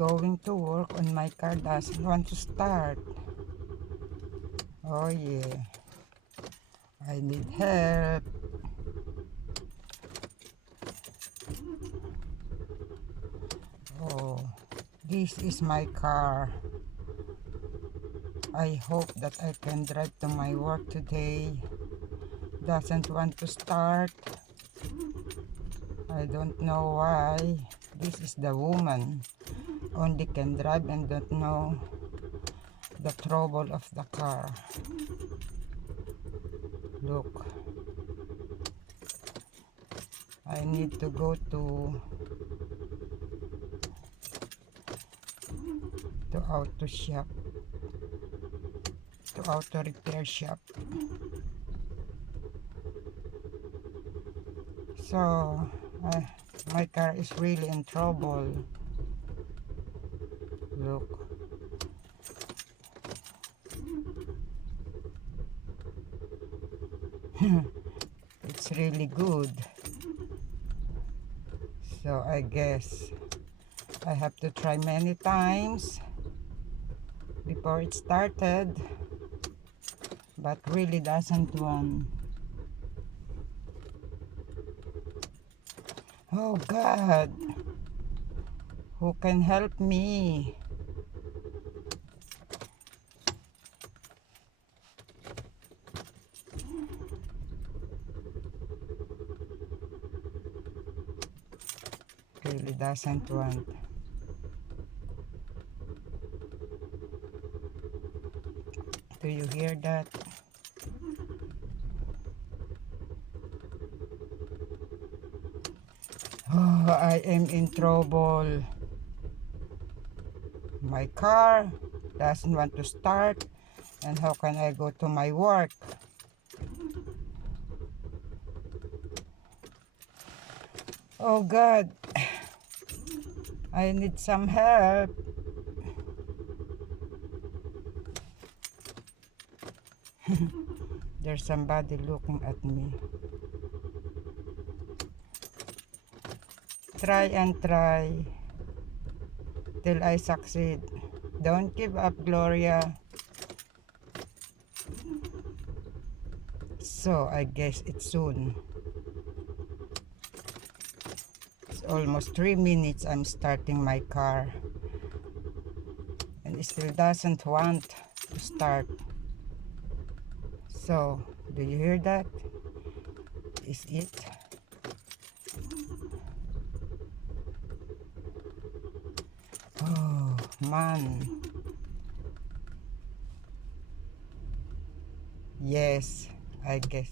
going to work on my car doesn't want to start. Oh yeah, I need help. Oh, this is my car. I hope that I can drive to my work today. Doesn't want to start. I don't know why. This is the woman. Only can drive and don't know the trouble of the car. Look. I need to go to auto shop. To auto repair shop. So my car is really in trouble. Look. It's really good. So I guess I have to try many times before it started, but really doesn't want. Oh God, who can help me? Really doesn't want. Do you hear that? Oh, I am in trouble. My car doesn't want to start, and how can I go to my work? Oh God, I need some help. There's somebody looking at me. Try and try till I succeed. Don't give up, Gloria. So I guess it's soon. It's almost 3 minutes I'm starting my car, and it still doesn't want to start. So do you hear that? Is it? Oh man. Yes, I guess.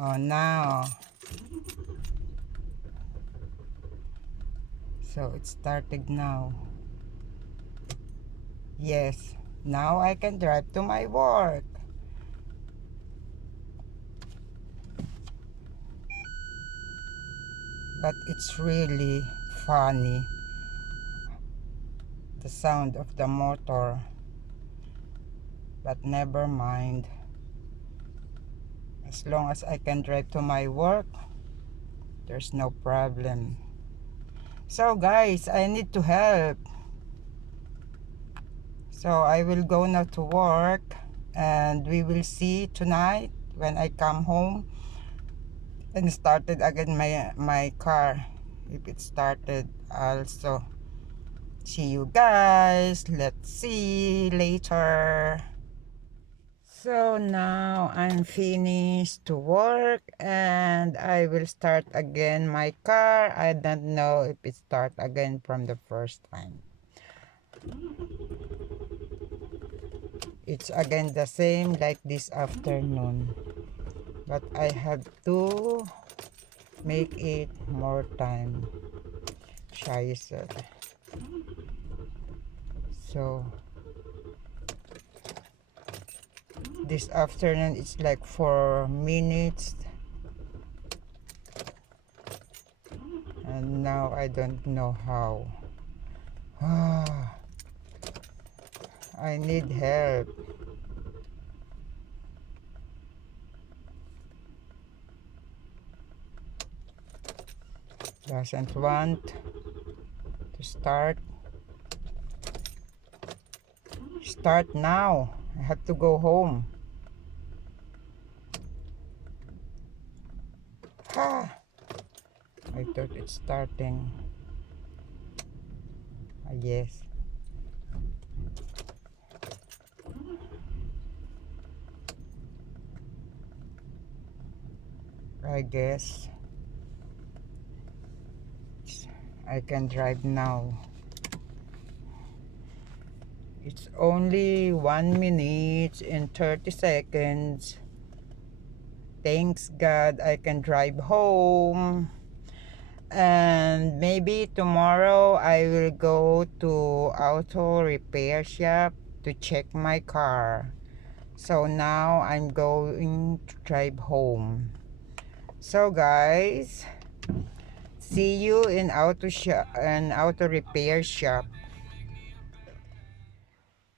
Oh, now. So it started now. Yes, now I can drive to my work. But it's really funny, the sound of the motor. But never mind. As long as I can drive to my work, there's no problem. So guys, I need to help. So I will go now to work, and we will see tonight when I come home and started again my car. If it started also. See you guys. Let's see later. So now I'm finished to work, and I will start again my car. I don't know if it start again from the first time. It's again the same like this afternoon, but I have to make it more time. Scheiße. So this afternoon it's like 4 minutes, and now I don't know how. I need help. Doesn't want to start. Start now. I have to go home. Ah, I thought it's starting. Yes. I guess I can drive now. It's only 1 minute and 30 seconds. Thanks God I can drive home. And maybe tomorrow I will go to auto repair shop to check my car. So now I'm going to drive home. So guys, see you in auto repair shop.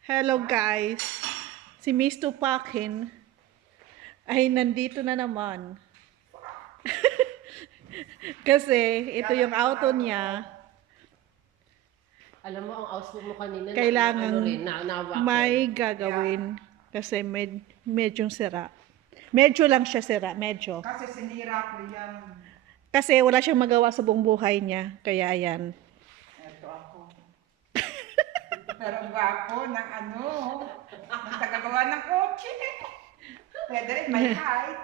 Hello guys! Si Miss Tupakin ay nandito na naman. Kasi ito yung auto niya. Alam mo, ang auspo mo kanina, Kailangan nawa ko. may gagawin. Kasi medyo sira. Medyo lang siya sira, medyo. Kasi sinira ko yan. Kasi wala siyang magawa sa buong buhay niya. Kaya ayan. Ito ako. Pero gwapo ng ng tagagawa ng kotse. Pwede rin may height.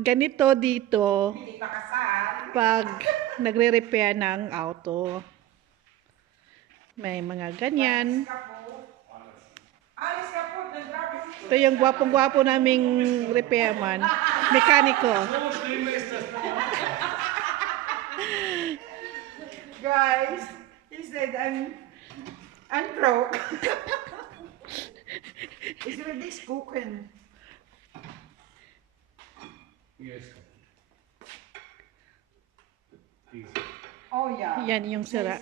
Ganito dito Hindi pa kasal. pag nagre-repair ng auto. May mga ganyan. Alis ka po. Ito yung gwapong-gwapo naming repairman. Mekaniko. Guys, he said I'm broke. Is there this cooking? Yes. Oh yeah. Yan yung sira.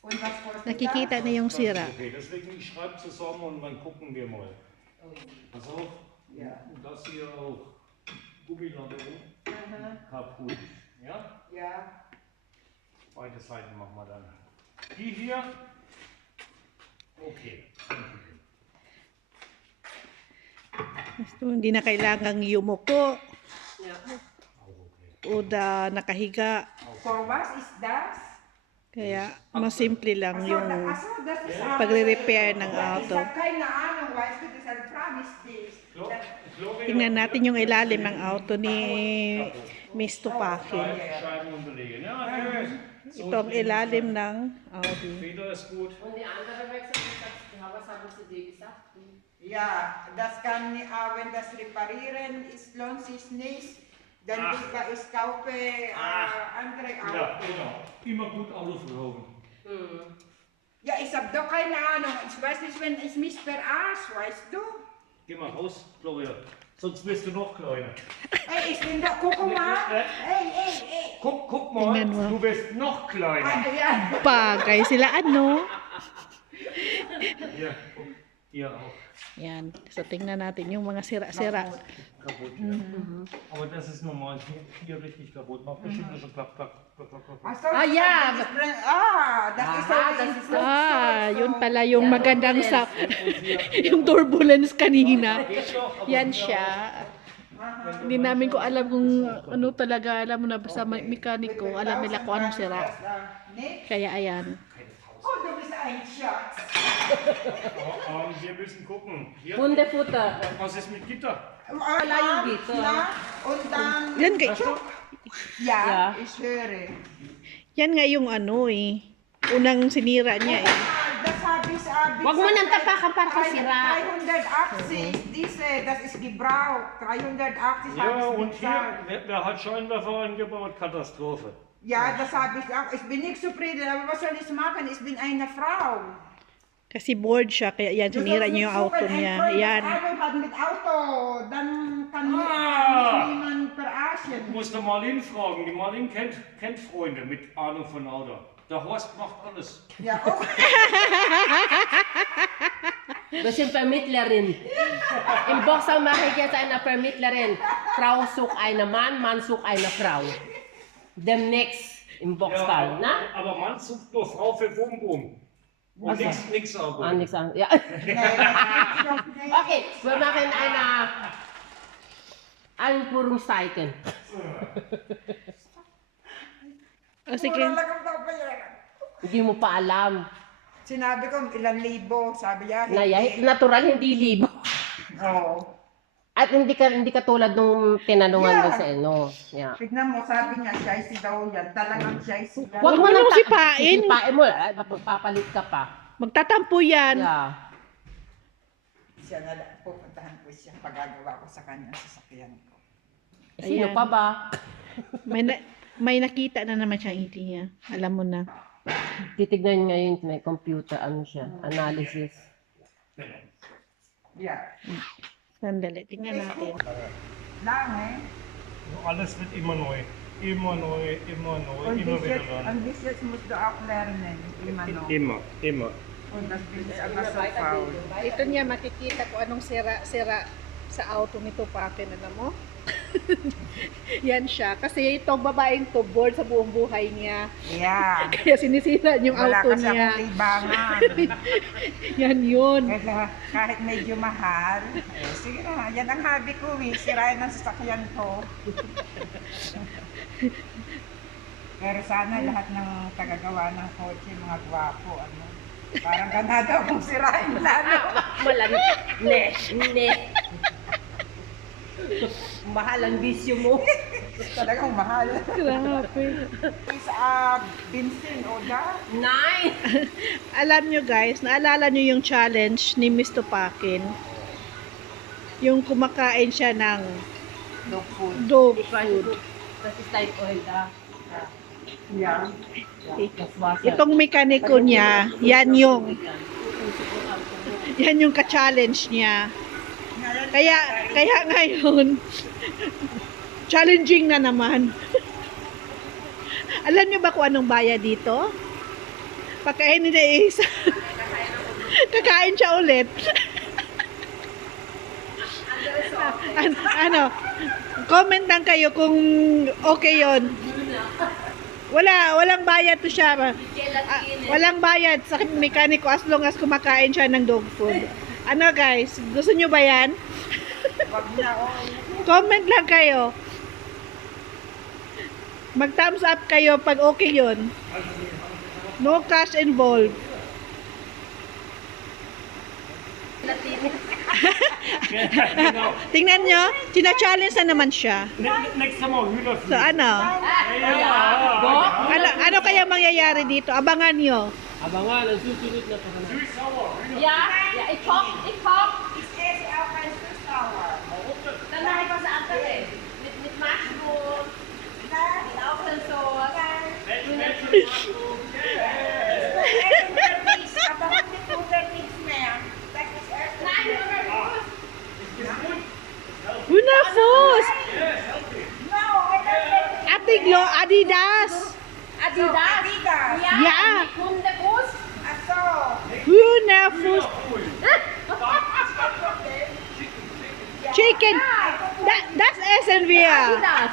Und was kostet Nakikita na yung sira. Okay, deswegen ich schreibe zusammen und dann gucken wir mal. Pass auf, Ja. das hier auch Gummilagerung, kaputt. Ja? Ja. Beide Seiten machen wir dann. Die hier, okay. So, hindi na kailangang yumuko Yeah. o nakahiga. For what is that? Kaya mas simple lang yung Das ist pagre-repair ng Ich auto. habe keine Ahnung, weißt du, deshalb frage ich dich. Tingnan natin yung ilalim ng auto ni Miss Tupakin. Scheiben unterlegen. Ja, okay. Ito ang ilalim ng Audi. Feder ist gut. Und die andere Wechsel, was haben sie dir gesagt? Ja, das kann, wenn das reparieren ist, lohnt sich nicht. Dann ich kaufe andere Autos. Ja, genau. Immer gut Autos verkaufen. Ja, ich habe doch keine Ahnung. Ich weiß nicht, wenn ich mich verarsche, weißt du? Geh mal raus, Florian. Sonst bist du noch kleiner. Ey, ich bin doch, guck mal. Ey. Guck mal, Tingnan mo. du bist noch kleiner. Ja. Bagay sila ano? Hier, guck. Hier auch. Yan. So tingnan natin yung mga sira-sira. Kaputt, ja. Aber das ist normal. Hier richtig kaputt. Mach bestimmt so klack. Ach so, Ah, ja. Das ist so. Yun pala yung magandang sa yung turbulence kanina. Yan siya. Hindi namin ko alam kung ano talaga, alam mo na sa mekaniko, alam nila kung anong sira. Kaya ayan. Oh, du bist ein Schatz. Wir müssen gucken. Hier, Hundefutter. was ist mit Gitter? Wala yung dito. Na, und dann. Yan, Ja, ich höre. yan nga yung ano unang sinira niya Das habe ich Wag mo nang tapakan para kasira. 380, das ist gebraucht. 380 Ja, habe und ich hier, bezahlt. wer hat Scheinwerfer eingebaut? Katastrophe. Ja, das habe ich auch. Ich bin nicht zufrieden, aber was soll ich machen? Ich bin eine Frau. kasi bored siya, kaya yan, Du sinira sollst niya nicht yung auto suchen, ein niya. Freund, das Yan. Arbeit hat mit Auto, dann kann mich niemand verarschen. Du musst doch Marlene fragen. Die Marlene kennt Freunde mit Ahnung von Auto. Der Horst macht alles. Ja, oh. Das sind Vermittlerin. Im Boxer mache ich jetzt eine Vermittlerin. Frau sucht einen Mann, Mann sucht eine Frau. Demnächst. Im Boxstall, na? Aber Mann sucht nur Frau für Bum Bum. Und Also. nix aber. Ah, nichts an. Ja. Okay, wir machen Anführungszeichen. O sige. Mura lang ang babayaran. Hindi mo pa alam. Sinabi ko, ilang libo. Sabi niya, Na natural hindi libo. Oo. At hindi ka tulad nung tinanungan Yeah. doon sa ano. Yeah. Tignan mo, sabi niya, siya daw yan. Talagang siya yan. Huwag mo mo nang nang sipain. Sipain mo, papalit ka pa. Magtatampo yan. Yeah. Siya na lang, pupuntahan ko siya. Pagagawa ko sa kanyang sasakyan ko. Sino Ayan. pa ba? May nakita na naman siyang ngiti niya. Alam mo na. Titignan ngayon may computer, ano siya, analysis. Yeah. Sandali, tingnan natin. Lang eh. Alles wird immer neu. Immer neu, immer neu, Und immer bis wieder jetzt, ran. und bis jetzt musst du auch lernen. Immer noch. Immer. Und das bin ich aber so faul. Ito niya makikita ko anong sira sa auto nito pa akin, alam mo? Yan siya. Kasi itong babaeng to, bored sa buong buhay niya. Yeah. Kaya sinisira yung Wala auto kasi niya. akong libangan. Yan yun. Kahit medyo mahal. Eh, sige na, yan ang hobby ko eh. Sirain ang sasakyan ko. Pero sana lahat ng tagagawa ng kotse, mga gwapo, ano. Parang ganado akong sirain lalo. Ne. Mahal ang bisyo mo. Talagang mahal. Grabe. Sa bensin o da. Nice! Alam nyo guys, naalala nyo yung challenge ni Mr. Pakin? Yung kumakain siya ng Dog food. dog food. Kasi type oil da. Yeah. Itong mekaniko niya, yan yung ka-challenge niya. Kaya ngayon, challenging na naman. Alam niyo ba kung anong bayad dito? Pagkainin niya isa. Kakain siya ulit. Ano? Comment lang kayo kung okay yon. Walang bayad to siya. Walang bayad sa mekaniko as long as kumakain siya ng dog food. Ano guys, gusto nyo ba yan? Wag na, oh. Comment lang kayo. Mag thumbs up kayo pag okay yun. No cash involved. Genau. Tingnan nyo, tina-challenge na naman siya. Nächstes Mal So Hühnerflügel. ano? Ano kaya mangyayari dito? Abangan nyo. Abangan ang susunod na pangalan. Süß-sauer. Yeah, ich koch. Ich esse auch ein Süßsauer. Dann mache ich was anderes. Mit Mushroom, mit Aufwärtssoße. Aber heute tut er nichts mehr. Das ist erst Nein, Hunafos! No, I don't Ate Glo, Adidas! Adidas. Ja. Mit Hundefuß. Ach so. Hunafos! Chicken! Das essen wir! Adidas.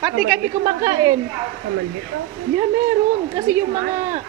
Pati kami kumakain. Kaman dito. Yeah, meron. Kasi yung mga